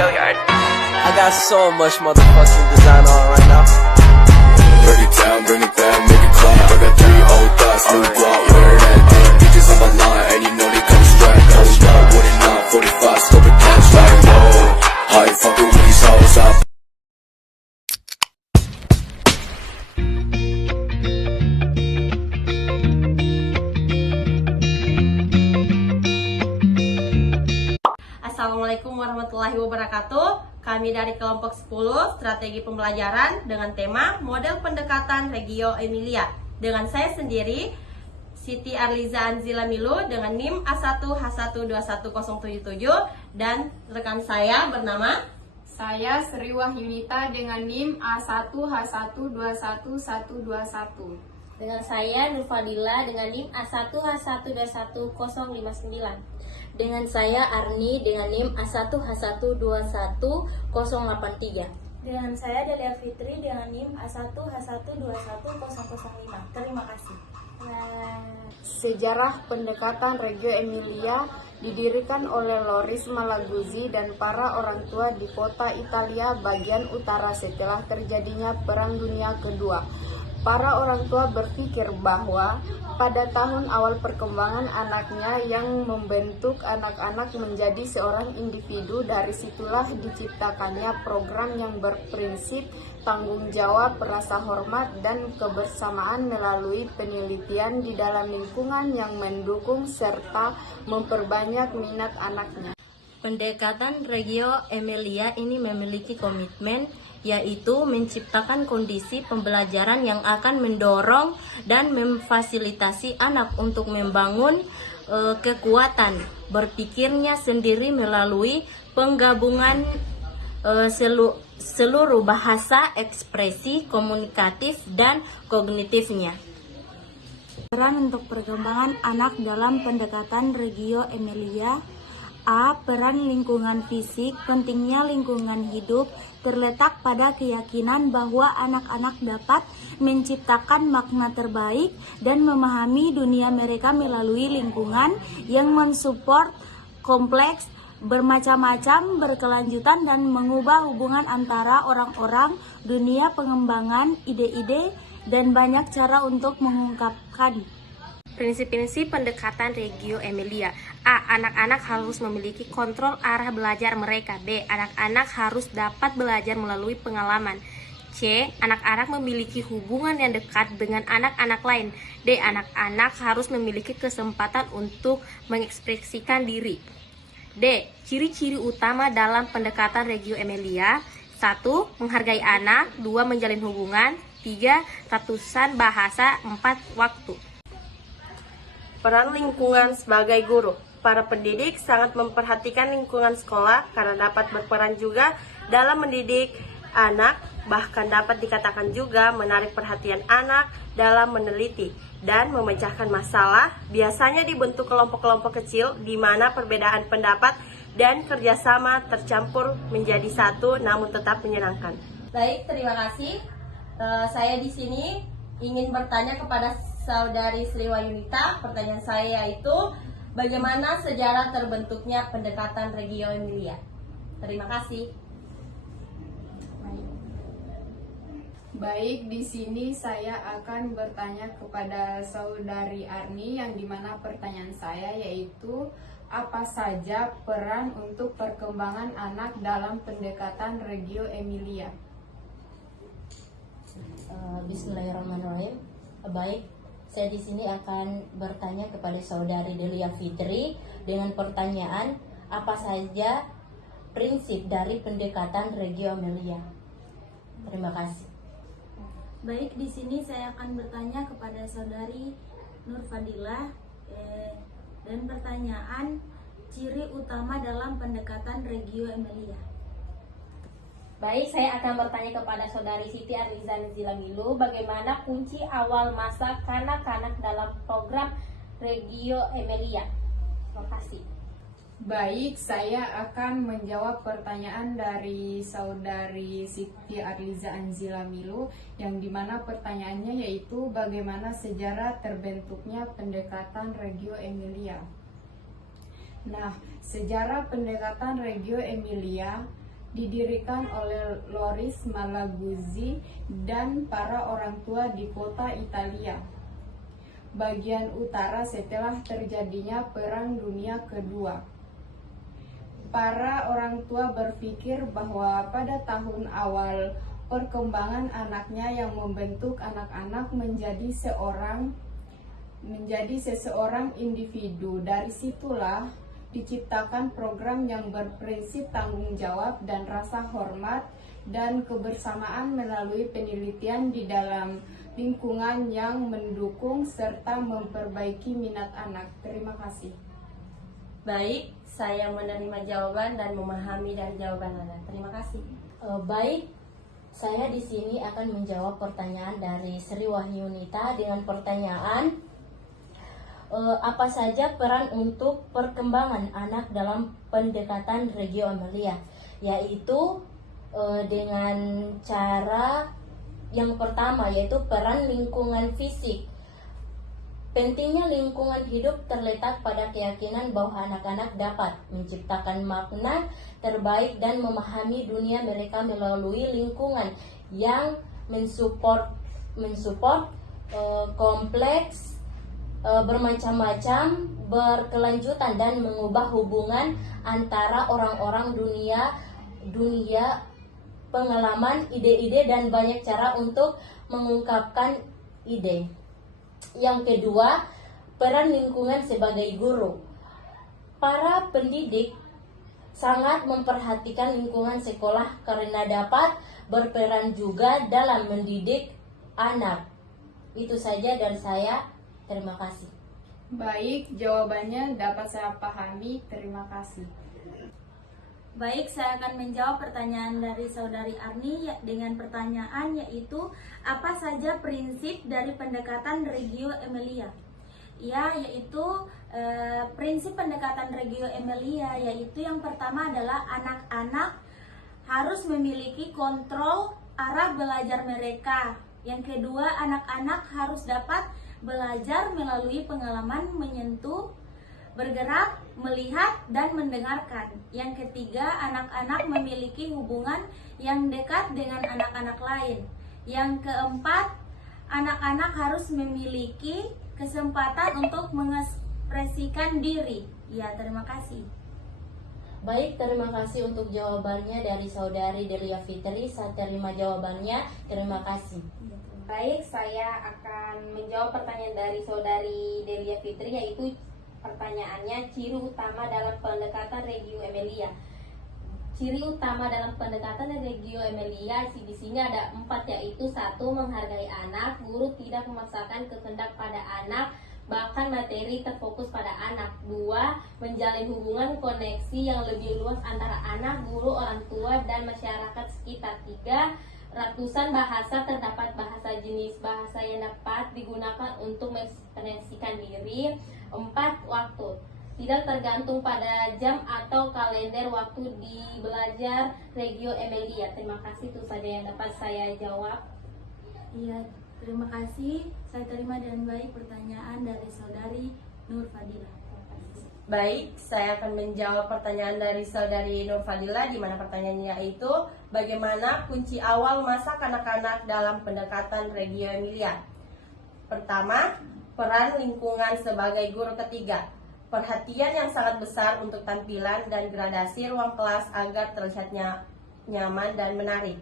I got so much motherfucking design on right now. Burn it down, bring it back, make it clap. I got 3 old thoughts, new guap, wear that thing. Bitches on my line, and you know they come straight. Hold up, what it not, 45, scope it catch like whoa. How you fucking with these hoes up? Assalamualaikum warahmatullahi wabarakatuh. Kami dari kelompok 10 Strategi Pembelajaran dengan tema Model Pendekatan Reggio Emilia. Dengan saya sendiri, Siti Arliza Anzila Milu dengan NIM A1H1210077 dan rekan saya bernama Saya Sri Wahyunita dengan NIM A1H1211121. Dengan saya Nurfadila dengan NIM A1H1211059. Dengan saya Arni dengan NIM A1H1211083. Dengan saya Delia Fitri dengan NIM A1H1211005. Terima kasih. Sejarah pendekatan Reggio Emilia didirikan oleh Loris Malaguzzi dan para orang tua di kota Italia bagian utara setelah terjadinya Perang Dunia Kedua. Para orang tua berpikir bahwa pada tahun awal perkembangan anaknya yang membentuk anak-anak menjadi seorang individu. Dari situlah diciptakannya program yang berprinsip tanggung jawab, rasa hormat, dan kebersamaan melalui penelitian di dalam lingkungan yang mendukung serta memperbanyak minat anaknya. Pendekatan Reggio Emilia ini memiliki komitmen, yaitu menciptakan kondisi pembelajaran yang akan mendorong dan memfasilitasi anak untuk membangun kekuatan berpikirnya sendiri melalui penggabungan seluruh bahasa, ekspresi, komunikatif, dan kognitifnya. Peran untuk perkembangan anak dalam pendekatan Reggio Emilia. A. Peran lingkungan fisik. Pentingnya lingkungan hidup terletak pada keyakinan bahwa anak-anak dapat menciptakan makna terbaik dan memahami dunia mereka melalui lingkungan yang mensupport kompleks, bermacam-macam, berkelanjutan, dan mengubah hubungan antara orang-orang, dunia pengembangan, ide-ide, dan banyak cara untuk mengungkapkan. prinsip-prinsip pendekatan Reggio Emilia. A. Anak-anak harus memiliki kontrol arah belajar mereka. B. Anak-anak harus dapat belajar melalui pengalaman. C. Anak-anak memiliki hubungan yang dekat dengan anak-anak lain. D. Anak-anak harus memiliki kesempatan untuk mengekspresikan diri. D. Ciri-ciri utama dalam pendekatan Reggio Emilia. 1. Menghargai anak. 2. Menjalin hubungan. 3. Ratusan bahasa. 4. Waktu. Peran lingkungan sebagai guru. Para pendidik sangat memperhatikan lingkungan sekolah karena dapat berperan juga dalam mendidik anak, bahkan dapat dikatakan juga menarik perhatian anak dalam meneliti dan memecahkan masalah. Biasanya dibentuk kelompok-kelompok kecil di mana perbedaan pendapat dan kerjasama tercampur menjadi satu namun tetap menyenangkan. Baik, terima kasih. Saya di sini ingin bertanya kepada Saudari Sri Wahyunita. Pertanyaan saya yaitu, bagaimana sejarah terbentuknya pendekatan Reggio Emilia? Terima kasih. Baik, di sini saya akan bertanya kepada Saudari Arni, yang dimana pertanyaan saya yaitu, apa saja peran untuk perkembangan anak dalam pendekatan Reggio Emilia? Bismillahirrahmanirrahim. Baik, saya di sini akan bertanya kepada Saudari Delia Fitri dengan pertanyaan, apa saja prinsip dari pendekatan Reggio Emilia? Terima kasih. Baik, di sini saya akan bertanya kepada Saudari Nurfadila dan pertanyaan, ciri utama dalam pendekatan Reggio Emilia. Baik, saya akan bertanya kepada Saudari Siti Arliza Anzila Milu, bagaimana kunci awal masa kanak-kanak dalam program Reggio Emilia? Terima kasih. Baik, saya akan menjawab pertanyaan dari Saudari Siti Arliza Anzila Milu, yang dimana pertanyaannya yaitu, bagaimana sejarah terbentuknya pendekatan Reggio Emilia. Nah, sejarah pendekatan Reggio Emilia didirikan oleh Loris Malaguzzi dan para orang tua di kota Italia bagian utara setelah terjadinya Perang Dunia Kedua. Para orang tua berpikir bahwa pada tahun awal perkembangan anaknya yang membentuk anak-anak menjadi seseorang individu. Dari situlah diciptakan program yang berprinsip tanggung jawab dan rasa hormat dan kebersamaan melalui penelitian di dalam lingkungan yang mendukung serta memperbaiki minat anak. Terima kasih. Baik, saya menerima jawaban dan memahami dari jawaban Anda. Terima kasih. Baik, saya di sini akan menjawab pertanyaan dari Sri Wahyunita dengan pertanyaan apa saja peran untuk perkembangan anak dalam pendekatan Reggio Emilia, yaitu dengan cara yang pertama yaitu peran lingkungan fisik. Pentingnya lingkungan hidup terletak pada keyakinan bahwa anak-anak dapat menciptakan makna terbaik dan memahami dunia mereka melalui lingkungan yang mensupport kompleks, bermacam-macam, berkelanjutan dan mengubah hubungan antara orang-orang dunia, pengalaman, ide-ide dan banyak cara untuk mengungkapkan ide. Yang kedua, peran lingkungan sebagai guru. Para pendidik sangat memperhatikan lingkungan sekolah karena dapat berperan juga dalam mendidik anak. Itu saja dari saya. Terima kasih. Baik, jawabannya dapat saya pahami. Terima kasih. Baik, saya akan menjawab pertanyaan dari Saudari Arni dengan pertanyaan yaitu apa saja prinsip dari pendekatan Reggio Emilia? Ya, yaitu prinsip pendekatan Reggio Emilia yaitu yang pertama adalah anak-anak harus memiliki kontrol arah belajar mereka. Yang kedua, anak-anak harus dapat belajar melalui pengalaman menyentuh, bergerak, melihat, dan mendengarkan. Yang ketiga, anak-anak memiliki hubungan yang dekat dengan anak-anak lain. Yang keempat, anak-anak harus memiliki kesempatan untuk mengekspresikan diri. Ya, terima kasih. Baik, terima kasih untuk jawabannya dari Saudari Delia Fitri. Saya terima jawabannya. Terima kasih. Baik, saya akan menjawab pertanyaan dari Saudari Delia Fitri, yaitu pertanyaannya ciri utama dalam pendekatan Reggio Emilia. Ciri utama dalam pendekatan Reggio Emilia di sini ada 4, yaitu 1. Menghargai anak. Guru tidak memaksakan kehendak pada anak, bahkan materi terfokus pada anak. 2. Menjalin hubungan koneksi yang lebih luas antara anak, guru, orang tua, dan masyarakat sekitar. 3. Ratusan bahasa, terdapat bahasa jenis bahasa yang dapat digunakan untuk mengekspresikan diri. 4. Waktu. Tidak tergantung pada jam atau kalender waktu di belajar Reggio Emilia. Terima kasih, itu saja yang dapat saya jawab. Iya, terima kasih. Saya terima dengan baik pertanyaan dari Saudari Nur Fadilah. Baik, saya akan menjawab pertanyaan dari Saudari Nur Fadilah, di mana pertanyaannya yaitu bagaimana kunci awal masa kanak-kanak dalam pendekatan Reggio Emilia. Pertama, peran lingkungan sebagai guru ketiga. Perhatian yang sangat besar untuk tampilan dan gradasi ruang kelas agar terlihat nyaman dan menarik.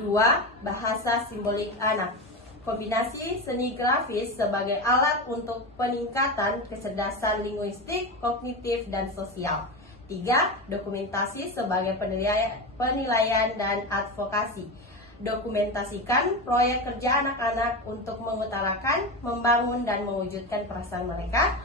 2. Bahasa simbolik anak. Kombinasi seni grafis sebagai alat untuk peningkatan kecerdasan linguistik, kognitif, dan sosial. 3. Dokumentasi sebagai penilaian dan advokasi. Dokumentasikan proyek kerja anak-anak untuk mengutarakan, membangun, dan mewujudkan perasaan mereka.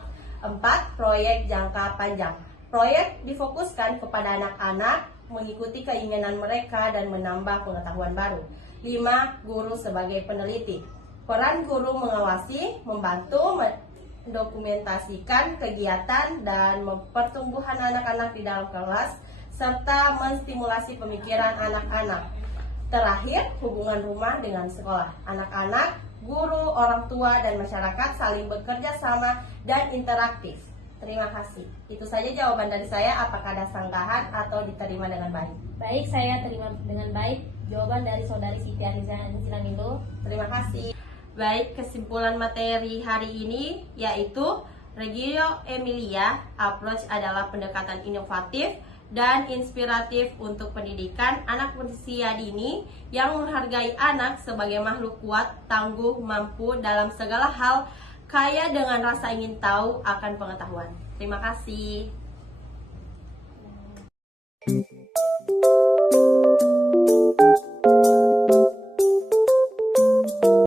4. Proyek jangka panjang. Proyek difokuskan kepada anak-anak, mengikuti keinginan mereka, dan menambah pengetahuan baru. 5. Guru sebagai peneliti. Peran guru mengawasi, membantu, mendokumentasikan kegiatan dan pertumbuhan anak-anak di dalam kelas, serta menstimulasi pemikiran anak-anak. Terakhir, hubungan rumah dengan sekolah. Anak-anak, guru, orang tua, dan masyarakat saling bekerja sama dan interaktif. Terima kasih. Itu saja jawaban dari saya. Apakah ada sanggahan atau diterima dengan baik? Baik, saya terima dengan baik jawaban dari saudari Siti Arizana Milo. Terima kasih. Baik, kesimpulan materi hari ini yaitu Reggio Emilia Approach adalah pendekatan inovatif dan inspiratif untuk pendidikan anak berusia dini yang menghargai anak sebagai makhluk kuat, tangguh, mampu dalam segala hal, kaya dengan rasa ingin tahu akan pengetahuan. Terima kasih.